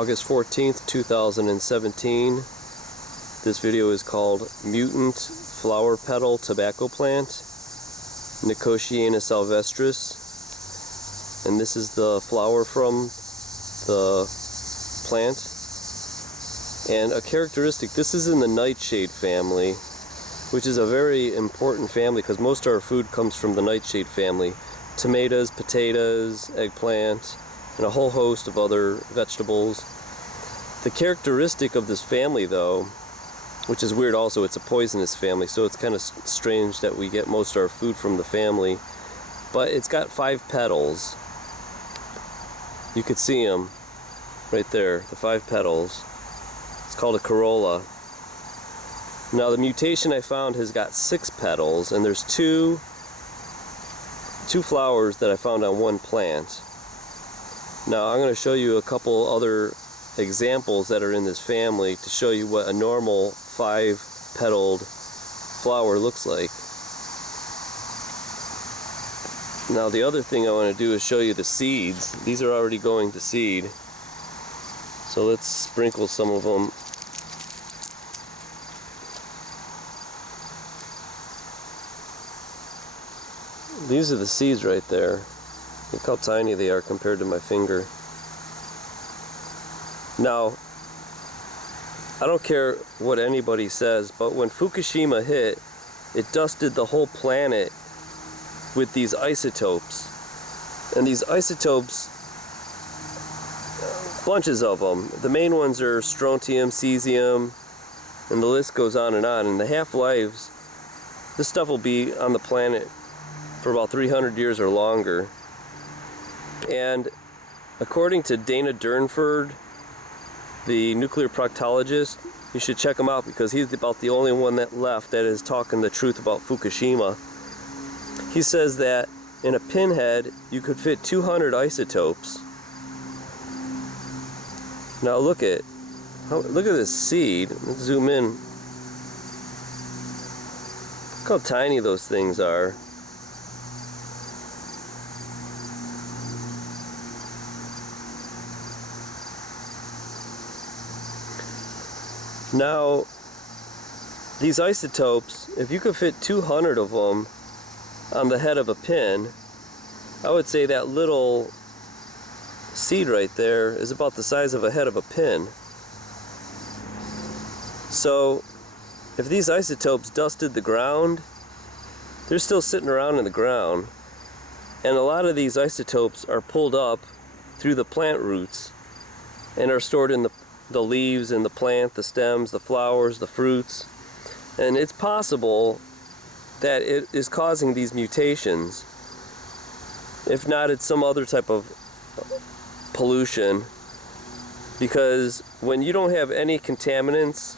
August 14th, 2017. This video is called Mutant Flower Petal Tobacco Plant, Nicotiana sylvestris. And this is the flower from the plant. And a characteristic, this is in the nightshade family, which is a very important family because most of our food comes from the nightshade family. Tomatoes, potatoes, eggplant, and a whole host of other vegetables. The characteristic of this family, though, which is weird also, it's a poisonous family, so it's kind of strange that we get most of our food from the family, but it's got 5 petals. You could see them right there, the 5 petals. It's called a corolla. Now the mutation I found has got 6 petals, and there's two flowers that I found on one plant. Now I'm going to show you a couple other examples that are in this family to show you what a normal 5-petaled flower looks like. Now the other thing I want to do is show you the seeds. These are already going to seed. So let's sprinkle some of them. These are the seeds right there. Look how tiny they are compared to my finger. Now, I don't care what anybody says, but when Fukushima hit, it dusted the whole planet with these isotopes. And these isotopes, bunches of them. The main ones are strontium, cesium, and the list goes on. And the half-lives, this stuff will be on the planet for about 300 years or longer. And according to Dana Durnford, the nuclear proctologist, you should check him out because he's about the only one that left that is talking the truth about Fukushima. He says that in a pinhead you could fit 200 isotopes. Now look at this seed. Let's zoom in. Look how tiny those things are. Now, these isotopes, if you could fit 200 of them on the head of a pin, I would say that little seed right there is about the size of a head of a pin. So, if these isotopes dusted the ground, they're still sitting around in the ground. And a lot of these isotopes are pulled up through the plant roots and are stored in the leaves and the plant, the stems, the flowers, the fruits. And it's possible that it is causing these mutations. If not, it's some other type of pollution. Because when you don't have any contaminants,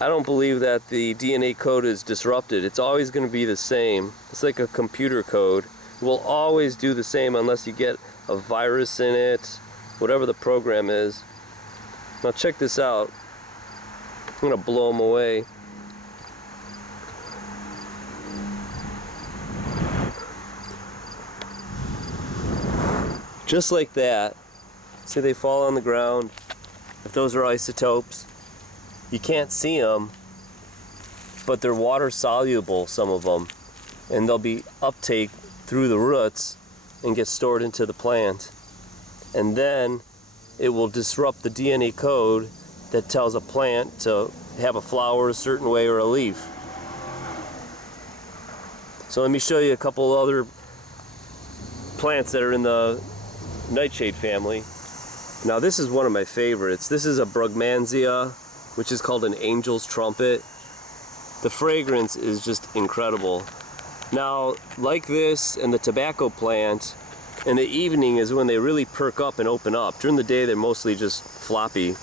I don't believe that the DNA code is disrupted. It's always going to be the same. It's like a computer code. It will always do the same unless you get a virus in it, whatever the program is. Now check this out. I'm going to blow them away. Just like that. See, they fall on the ground. If those are isotopes, you can't see them, but they're water soluble, some of them, and they'll be uptake through the roots and get stored into the plant. And then it will disrupt the DNA code that tells a plant to have a flower a certain way or a leaf. So let me show you a couple other plants that are in the nightshade family. Now this is one of my favorites. This is a Brogmanzia, which is called an angel's trumpet. The fragrance is just incredible. Now, like this and the tobacco plant, in the evening is when they really perk up and open up. During the day, they're mostly just floppy.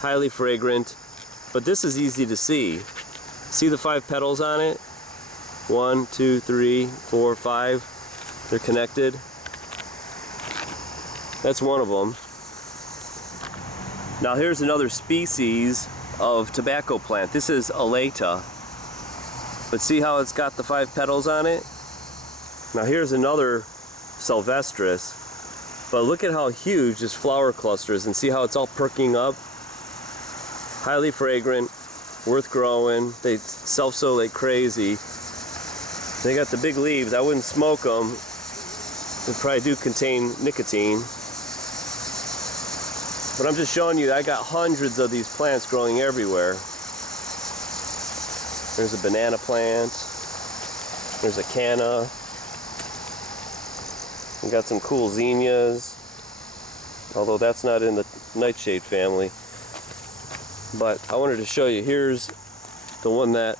Highly fragrant, but this is easy to see. See the 5 petals on it? 1, 2, 3, 4, 5. They're connected. That's one of them. Now here's another species of tobacco plant. This is Aleta. But see how it's got the 5 petals on it? Now here's another sylvestris. But look at how huge this flower cluster is, and see how it's all perking up. Highly fragrant, worth growing. They self-sow like crazy. They got the big leaves. I wouldn't smoke them. They probably do contain nicotine. But I'm just showing you, I got hundreds of these plants growing everywhere. There's a banana plant. There's a canna. We got some cool zinnias, although that's not in the nightshade family. But I wanted to show you, here's the one that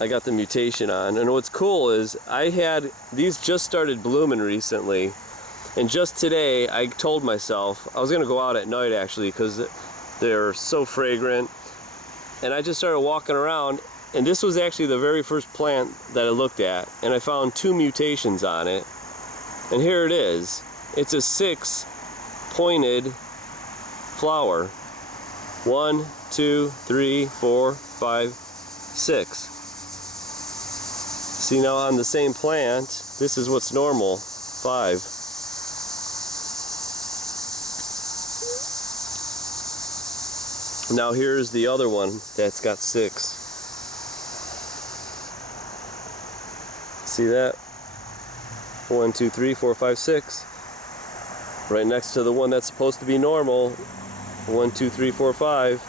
I got the mutation on. And what's cool is these just started blooming recently. And just today I told myself, I was going to go out at night actually because they're so fragrant. And I just started walking around, and this was actually the very first plant that I looked at. And I found 2 mutations on it. And here it is. It's a 6-pointed flower. 1, 2, 3, 4, 5, 6. See, now on the same plant, this is what's normal, 5. Now here's the other one that's got 6. See that? 1, 2, 3, 4, 5, 6. Right next to the one that's supposed to be normal. 1, 2, 3, 4, 5.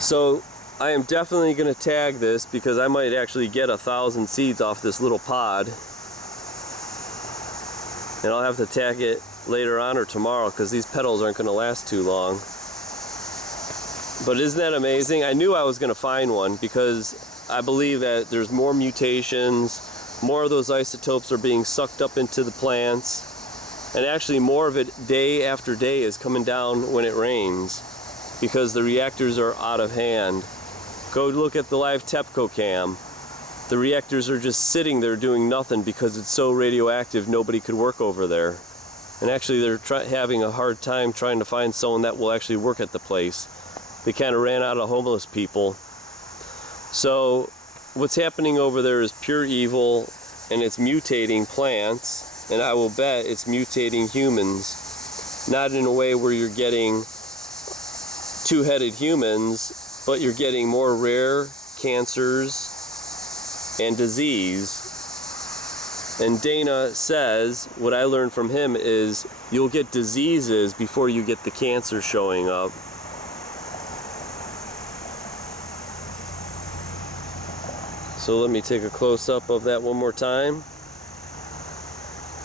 So I am definitely going to tag this because I might actually get 1,000 seeds off this little pod. And I'll have to tag it later on or tomorrow because these petals aren't going to last too long. But isn't that amazing? I knew I was going to find one because I believe that there's more mutations, more of those isotopes are being sucked up into the plants, and actually more of it day after day is coming down when it rains because the reactors are out of hand. Go look at the live TEPCO cam. The reactors are just sitting there doing nothing because it's so radioactive nobody could work over there. And actually they're having a hard time trying to find someone that will actually work at the place. They kind of ran out of homeless people. So what's happening over there is pure evil, and it's mutating plants, and I will bet it's mutating humans. Not in a way where you're getting 2-headed humans, but you're getting more rare cancers and disease. And Dana says, what I learned from him is you'll get diseases before you get the cancer showing up. So let me take a close-up of that one more time.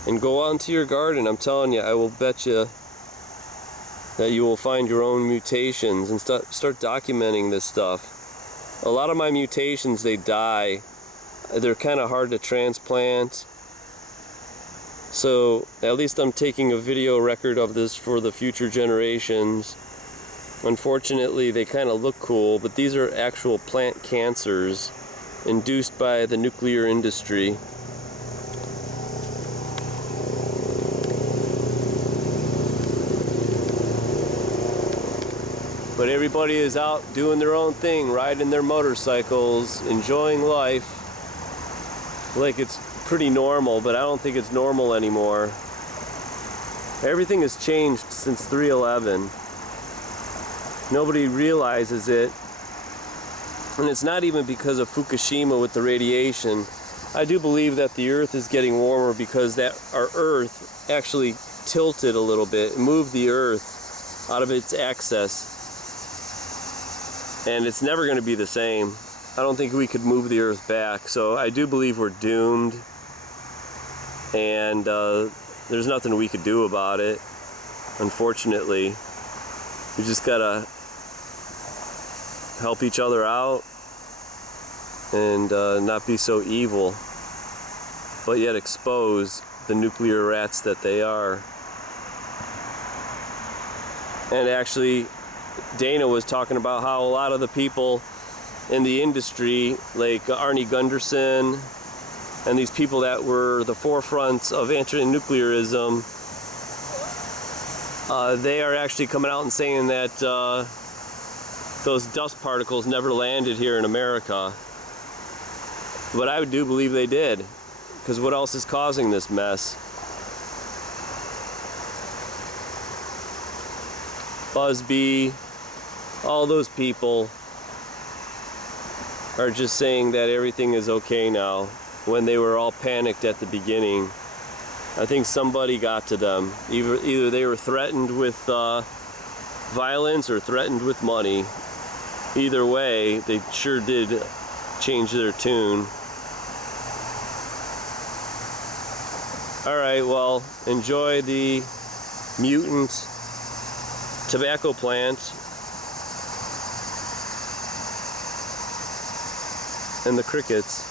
And go out into your garden. I'm telling you, I will bet you that you will find your own mutations and start documenting this stuff. A lot of my mutations, they die. They're kind of hard to transplant. So at least I'm taking a video record of this for the future generations. Unfortunately, they kind of look cool, but these are actual plant cancers induced by the nuclear industry. But everybody is out doing their own thing, riding their motorcycles, enjoying life like it's pretty normal, but I don't think it's normal anymore. Everything has changed since 3/11. Nobody realizes it. And it's not even because of Fukushima with the radiation. I do believe that the Earth is getting warmer because our Earth actually tilted a little bit, moved the Earth out of its axis. And it's never going to be the same. I don't think we could move the Earth back. So I do believe we're doomed. And there's nothing we could do about it, unfortunately. We just gotta help each other out and not be so evil, but yet expose the nuclear rats that they are. And actually, Dana was talking about how a lot of the people in the industry, like Arnie Gunderson, and these people that were the forefronts of anti-nuclearism, they are actually coming out and saying that those dust particles never landed here in America. But I do believe they did. because what else is causing this mess? Busby, all those people are just saying that everything is okay now when they were all panicked at the beginning. I think somebody got to them. Either they were threatened with violence or threatened with money. Either way, they sure did change their tune. Alright, well, enjoy the mutant tobacco plant and the crickets.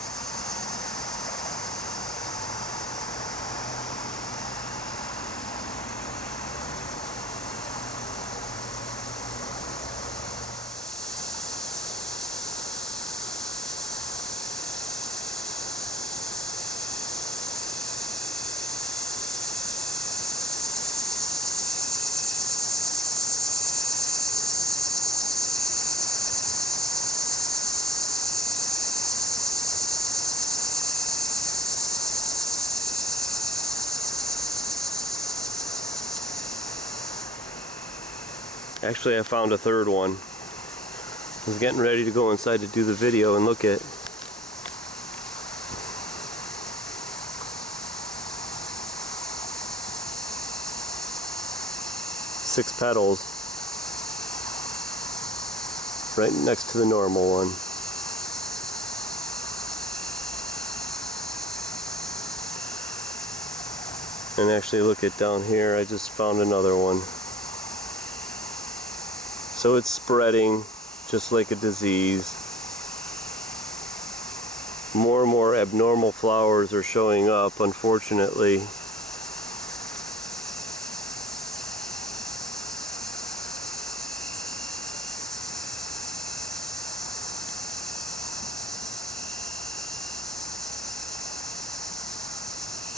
Actually, I found a third one. I was getting ready to go inside to do the video and look at 6 petals right next to the normal one. And actually, look at down here, I just found another one. So it's spreading just like a disease. More and more abnormal flowers are showing up, unfortunately.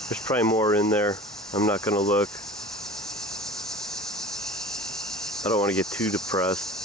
There's probably more in there. I'm not going to look. I don't want to get too depressed.